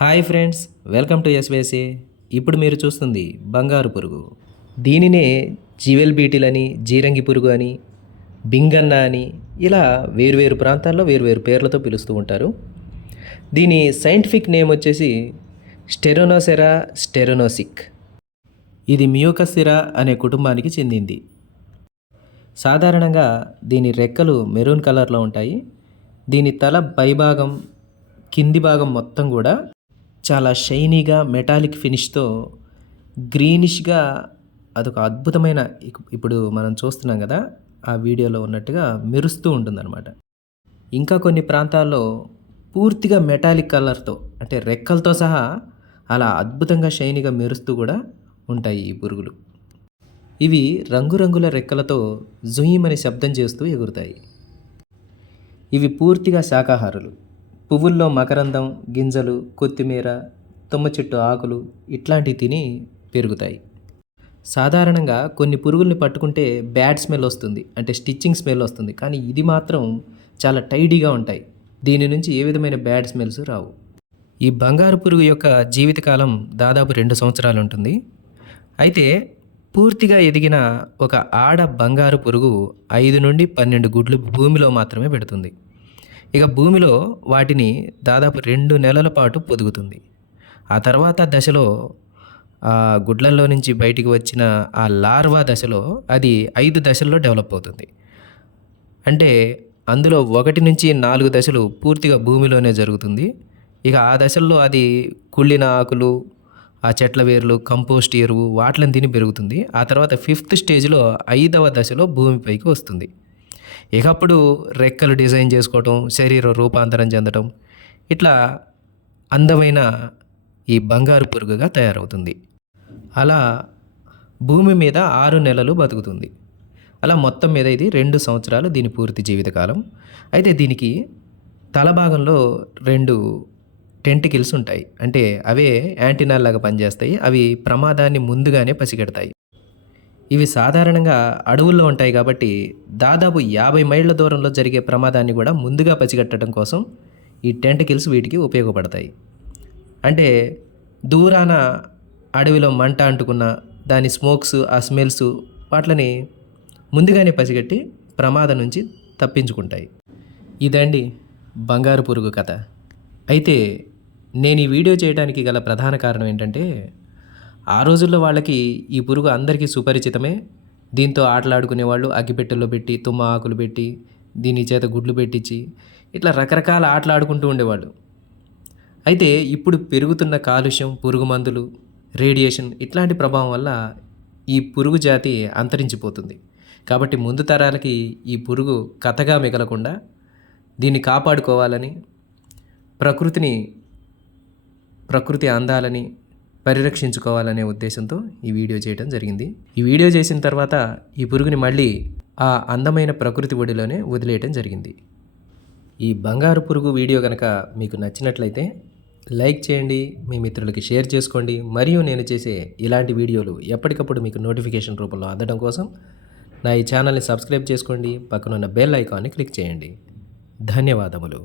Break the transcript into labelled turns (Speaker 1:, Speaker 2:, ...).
Speaker 1: Hi friends welcome to ఎస్వేసే. ఇప్పుడు మీరు చూస్తుంది బంగారు పురుగు. దీనినే జివెల్ అని జీరంగి పురుగు అని బింగన్న అని ఇలా వేరువేరు ప్రాంతాల్లో వేరువేరు పేర్లతో పిలుస్తూ ఉంటారు. దీని సైంటిఫిక్ నేమ్ వచ్చేసి స్టెరోనోసెరా స్టెరోనోసిక్. ఇది మియోకసిరా అనే కుటుంబానికి చెందింది. సాధారణంగా దీని రెక్కలు మెరూన్ కలర్లో ఉంటాయి. దీని తల పైభాగం కింది భాగం మొత్తం కూడా చాలా షైనీగా మెటాలిక్ ఫినిష్తో గ్రీనిష్గా అదొక అద్భుతమైన ఇప్పుడు మనం చూస్తున్నాం కదా ఆ వీడియోలో ఉన్నట్టుగా మెరుస్తూ ఉంటుందన్నమాట. ఇంకా కొన్ని ప్రాంతాల్లో పూర్తిగా మెటాలిక్ కలర్తో అంటే రెక్కలతో సహా అలా అద్భుతంగా షైనీగా మెరుస్తూ కూడా ఉంటాయి ఈ పురుగులు ఇవి రంగురంగుల రెక్కలతో జుయిమని శబ్దం చేస్తూ ఎగురుతాయి. ఇవి పూర్తిగా శాకాహారులు. పువ్వుల్లో మకరందం గింజలు కొత్తిమీర తుమ్మ చెట్టు ఆకులు ఇట్లాంటివి తిని పెరుగుతాయి. సాధారణంగా కొన్ని పురుగుల్ని పట్టుకుంటే బ్యాడ్ స్మెల్ వస్తుంది అంటే స్టిచ్చింగ్ స్మెల్ వస్తుంది. కానీ ఇది మాత్రం చాలా టైడీగా ఉంటాయి. దీని నుంచి ఏ విధమైన బ్యాడ్ స్మెల్స్ రావు. ఈ బంగారు పురుగు యొక్క జీవితకాలం దాదాపు రెండు సంవత్సరాలు ఉంటుంది. అయితే పూర్తిగా ఎదిగిన ఒక ఆడ బంగారు పురుగు ఐదు నుండి పన్నెండు గుడ్లు భూమిలో మాత్రమే పెడుతుంది. ఇక భూమిలో వాటిని దాదాపు రెండు నెలల పాటు పొదుగుతుంది. ఆ తర్వాత దశలో ఆ గుడ్లల్లో నుంచి బయటికి వచ్చిన ఆ లార్వా దశలో అది ఐదు దశల్లో డెవలప్ అవుతుంది. అంటే అందులో ఒకటి నుంచి నాలుగు దశలు పూర్తిగా భూమిలోనే జరుగుతుంది. ఇక ఆ దశల్లో అది కుళ్ళిన ఆకులు ఆ చెట్ల వేర్లు కంపోస్ట్ ఎరువు వాటిని తిని పెరుగుతుంది. ఆ తర్వాత ఫిఫ్త్ స్టేజ్లో ఐదవ దశలో భూమిపైకి వస్తుంది. ఇకప్పుడు రెక్కలు డిజైన్ చేసుకోవటం శరీరం రూపాంతరం చెందటం ఇట్లా అందమైన ఈ బంగారు పురుగుగా తయారవుతుంది. అలా భూమి మీద ఆరు నెలలు బతుకుతుంది. అలా మొత్తం మీద ఇది రెండు సంవత్సరాలు దీని పూర్తి జీవితకాలం. అయితే దీనికి తల భాగంలో రెండు టెంటికిల్స్ ఉంటాయి. అంటే అవే యాంటీనాల్ లాగా పనిచేస్తాయి. అవి ప్రమాదాన్ని ముందుగానే పసిగడతాయి. ఇవి సాధారణంగా అడవుల్లో ఉంటాయి కాబట్టి దాదాపు యాభై మైళ్ళ దూరంలో జరిగే ప్రమాదాన్ని కూడా ముందుగా పసిగట్టడం కోసం ఈ టెంటకిల్స్ వీటికి ఉపయోగపడతాయి. అంటే దూరాన అడవిలో మంట అంటుకున్న దాని స్మోక్స్ ఆ స్మెల్స్ వాటిని ముందుగానే పసిగట్టి ప్రమాదం నుంచి తప్పించుకుంటాయి. ఇదండి బంగారు పురుగు కథ. అయితే నేను ఈ వీడియో చేయడానికి గల ప్రధాన కారణం ఏంటంటే ఆ రోజుల్లో వాళ్ళకి ఈ పురుగు అందరికీ సుపరిచితమే. దీంతో ఆటలాడుకునే వాళ్ళు అగ్గిపెట్టెల్లో పెట్టి తుమ్మ ఆకులు పెట్టి దీని చేత గుడ్లు పెట్టించి ఇట్లా రకరకాల ఆటలు ఆడుకుంటూ ఉండేవాళ్ళు. అయితే ఇప్పుడు పెరుగుతున్న కాలుష్యం పురుగు మందులు రేడియేషన్ ఇట్లాంటి ప్రభావం వల్ల ఈ పురుగు జాతి అంతరించిపోతుంది. కాబట్టి ముందు తరాలకి ఈ పురుగు కథగా మిగలకుండా దీన్ని కాపాడుకోవాలని ప్రకృతిని ప్రకృతి అందాలని పరిరక్షించుకోవాలనే ఉద్దేశంతో ఈ వీడియో చేయడం జరిగింది. ఈ వీడియో చేసిన తర్వాత ఈ పురుగుని మళ్ళీ ఆ అందమైన ప్రకృతి ఒడిలోనే వదిలేయటం జరిగింది. ఈ బంగారు పురుగు వీడియో కనుక మీకు నచ్చినట్లయితే లైక్ చేయండి మీ మిత్రులకి షేర్ చేసుకోండి మరియు నేను చేసే ఇలాంటి వీడియోలు ఎప్పటికప్పుడు మీకు నోటిఫికేషన్ రూపంలో అందడం కోసం నా ఈ ఛానల్ని సబ్స్క్రైబ్ చేసుకోండి పక్కనున్న బెల్ ఐకాన్ని క్లిక్ చేయండి. ధన్యవాదములు.